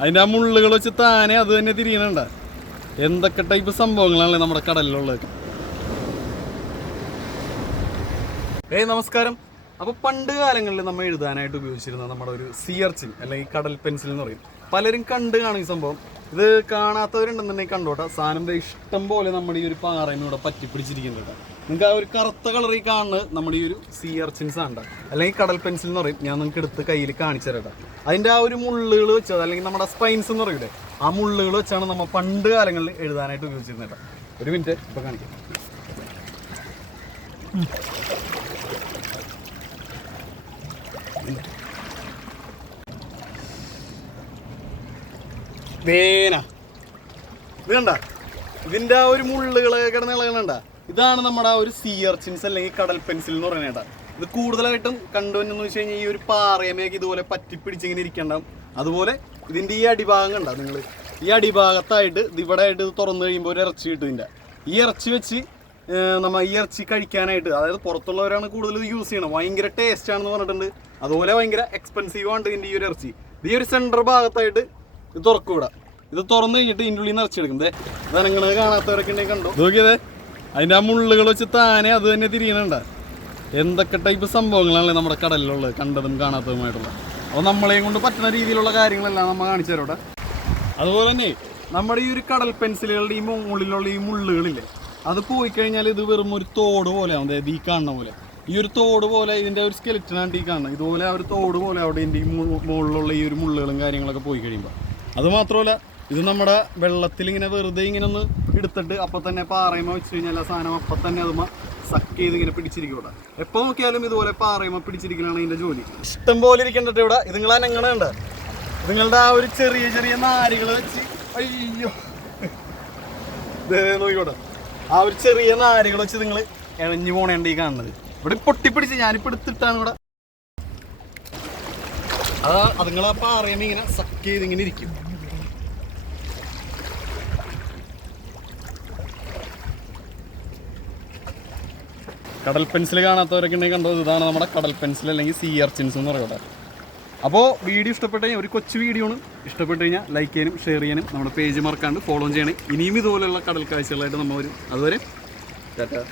അതിൻ്റെ ആ മുള്ളുകൾ വെച്ച് താനെ അത് തന്നെ തിരിയണണ്ട. എന്തൊക്കെ ടൈപ്പ് സംഭവങ്ങളാണല്ലേ നമ്മുടെ കടലിലുള്ളത്. നമസ്കാരം. അപ്പോൾ പണ്ട് കാലങ്ങളിൽ നമ്മൾ എഴുതാനായിട്ട് ഉപയോഗിച്ചിരുന്ന നമ്മുടെ ഒരു സിയർച്ചിൻ അല്ലെങ്കിൽ കടൽ പെൻസിൽ എന്ന് പറയും. പലരും കണ്ട് കാണും ഈ സംഭവം. ഇത് കാണാത്തവരുണ്ടെന്നുണ്ടെങ്കിൽ കണ്ടോട്ടെ. സാധനം ഇഷ്ടം പോലെ നമ്മുടെ ഈ ഒരു പാറയിലൂടെ പറ്റിപ്പിടിച്ചിരിക്കുന്നുണ്ട്. നിങ്ങൾക്ക് ആ ഒരു കറുത്ത കളറിൽ കാണുന്നത് നമ്മുടെ ഈ ഒരു സിയർച്ചിൻസ് ആണ്, അല്ലെങ്കിൽ കടൽ പെൻസിൽ എന്ന് പറയും. ഞാൻ നിങ്ങൾക്ക് എടുത്ത് കയ്യിൽ കാണിച്ചു തരട്ടെ. അതിൻ്റെ ആ ഒരു മുള്ളുകൾ വെച്ചത്, അല്ലെങ്കിൽ നമ്മുടെ സ്പൈൻസ് എന്ന് പറയൂലേ, ആ മുള്ളുകൾ വെച്ചാണ് നമ്മൾ പണ്ട് കാലങ്ങളിൽ എഴുതാനായിട്ട് ഉപയോഗിച്ചിരുന്നത്. ഒരു മിനിറ്റ് ഇപ്പോൾ കാണിക്കാം. ഇത് കണ്ട, ഇതിൻ്റെ ആ ഒരു മുള്ളുകളൊക്കെ കിടന്ന് ഇളകണണ്ട. ഇതാണ് നമ്മുടെ ആ ഒരു സിയർച്ചിൻസ് അല്ലെങ്കിൽ കടൽ പെൻസിൽ എന്ന് പറയുന്നത്. ഇത് കൂടുതലായിട്ടും കണ്ടുവന്നെന്ന് വെച്ച് കഴിഞ്ഞാൽ ഈ ഒരു പാറയമേക്ക് ഇതുപോലെ പറ്റിപ്പിടിച്ചിങ്ങനെ ഇരിക്കണ്ടാവും. അതുപോലെ ഇതിൻ്റെ ഈ അടിഭാഗം കണ്ട നിങ്ങൾ, ഈ അടിഭാഗത്തായിട്ട് ഇവിടെ ആയിട്ട് ഇത് തുറന്നു കഴിയുമ്പോൾ ഒരു ഇറച്ചി കിട്ടും. ഇതിൻ്റെ ഈ ഇറച്ചി വെച്ച് നമ്മൾ ഈ ഇറച്ചി കഴിക്കാനായിട്ട്, അതായത് പുറത്തുള്ളവരാണ് കൂടുതൽ ഇത് യൂസ് ചെയ്യണം. ഭയങ്കര ടേസ്റ്റ് ആണെന്ന് പറഞ്ഞിട്ടുണ്ട്. അതുപോലെ ഭയങ്കര എക്സ്പെൻസീവ് ആണ് ഇതിൻ്റെ ഈ ഒരു ഇറച്ചി. ഇത് ഈ ഒരു സെൻറ്റർ ഭാഗത്തായിട്ട് ഇത് തുറക്കൂടാ. ഇത് തുറന്നു കഴിഞ്ഞിട്ട് ഇതിൻ്റെ ഉള്ളിൽ നിന്ന് ഇറച്ചി എടുക്കുന്നത്. അത് നിങ്ങൾ കാണാത്തവരൊക്കെ ഉണ്ടെങ്കിൽ കണ്ടോ, നോക്കിയതേ. അതിൻ്റെ ആ മുള്ളുകൾ വെച്ച് താനെ അത് തന്നെ തിരിയണണ്ട. എന്തൊക്കെ ടൈപ്പ് സംഭവങ്ങളാണല്ലേ നമ്മുടെ കടലിലുള്ളത്, കണ്ടതും കാണാത്തതുമായിട്ടുള്ള. അപ്പോൾ നമ്മളെയും കൊണ്ട് പറ്റുന്ന രീതിയിലുള്ള കാര്യങ്ങളെല്ലാം നമ്മൾ കാണിച്ചു തരോട്ടെ. അതുപോലെ തന്നെ നമ്മുടെ ഈ ഒരു കടൽ പെൻസിലുകളുടെ ഈ മുകളിലുള്ള ഈ മുള്ളുകളില്ലേ, അത് പോയി കഴിഞ്ഞാൽ ഇത് വെറും ഒരു തോട് പോലെയാവും. അതായത് ഈ കാണുന്ന പോലെ ഈ ഒരു തോട് പോലെ ഇതിൻ്റെ ഒരു സ്കെലിറ്റനാണ് ഈ കാണുന്നത്. ഇതുപോലെ ആ ഒരു തോട് പോലെ അവിടെ ഇതിൻ്റെ ഈ മുകളിലുള്ള ഈ ഒരു മുള്ളുകളും കാര്യങ്ങളൊക്കെ പോയി കഴിയുമ്പോൾ. അതുമാത്രമല്ല, ഇത് നമ്മുടെ വെള്ളത്തിൽ ഇങ്ങനെ വെറുതെ ഇങ്ങനെ ഒന്ന് എടുത്തിട്ട് അപ്പം തന്നെ പാറയുമ്പോൾ വെച്ച് കഴിഞ്ഞാൽ ആ സാധനം അപ്പം തന്നെ അതുമ്മ സക്ക് ചെയ്ത് ഇങ്ങനെ പിടിച്ചിരിക്കൂടെ. എപ്പോൾ നോക്കിയാലും ഇതുപോലെ പാറയുമ്പോൾ പിടിച്ചിരിക്കലാണ് ഇതിൻ്റെ ജോലി. ഇഷ്ടം പോലെ ഇരിക്കണ്ടിട്ട് ഇവിടെ. ഇത് നിങ്ങൾ അനങ്ങണുണ്ട്. നിങ്ങളുടെ ആ ഒരു ചെറിയ ചെറിയ നാരുകൾ വെച്ച്, അയ്യോ നോക്കിക്കോട്ടെ, ആ ഒരു ചെറിയ നാരുകൾ വെച്ച് നിങ്ങൾ ഇഴഞ്ഞു പോണേണ്ട ഈ കാണുന്നത്. ഇവിടെ പൊട്ടിപ്പിടിച്ച് ഞാനിപ്പോൾ എടുത്തിട്ടാണ് ഇവിടെ. അത് നിങ്ങൾ ആ പാറയുമ്പോൾ ഇങ്ങനെ സക്ക് ചെയ്ത് ഇങ്ങനെ ഇരിക്കും. കടൽ പെൻസിൽ കാണാത്തവരൊക്കെ ഉണ്ടെങ്കിൽ കണ്ടോ, ഇതാണ് നമ്മുടെ കടൽ പെൻസിൽ അല്ലെങ്കിൽ സിയർച്ചിൻസ് എന്ന് പറയട്ടെ. അപ്പോൾ വീഡിയോ ഇഷ്ടപ്പെട്ട് കഴിഞ്ഞാൽ, ഒരു കൊച്ചു വീഡിയോ ആണ്, ഇഷ്ടപ്പെട്ട് കഴിഞ്ഞാൽ ലൈക്ക് ചെയ്യാനും ഷെയർ ചെയ്യാനും നമ്മുടെ പേജ് മറക്കാണ്ട് ഫോളോ ചെയ്യണേ. ഇനിയും ഇതുപോലെയുള്ള കടൽ കാഴ്ചകളായിട്ട് നമ്മൾ വരും. അതുവരെ ടാറ്റാ.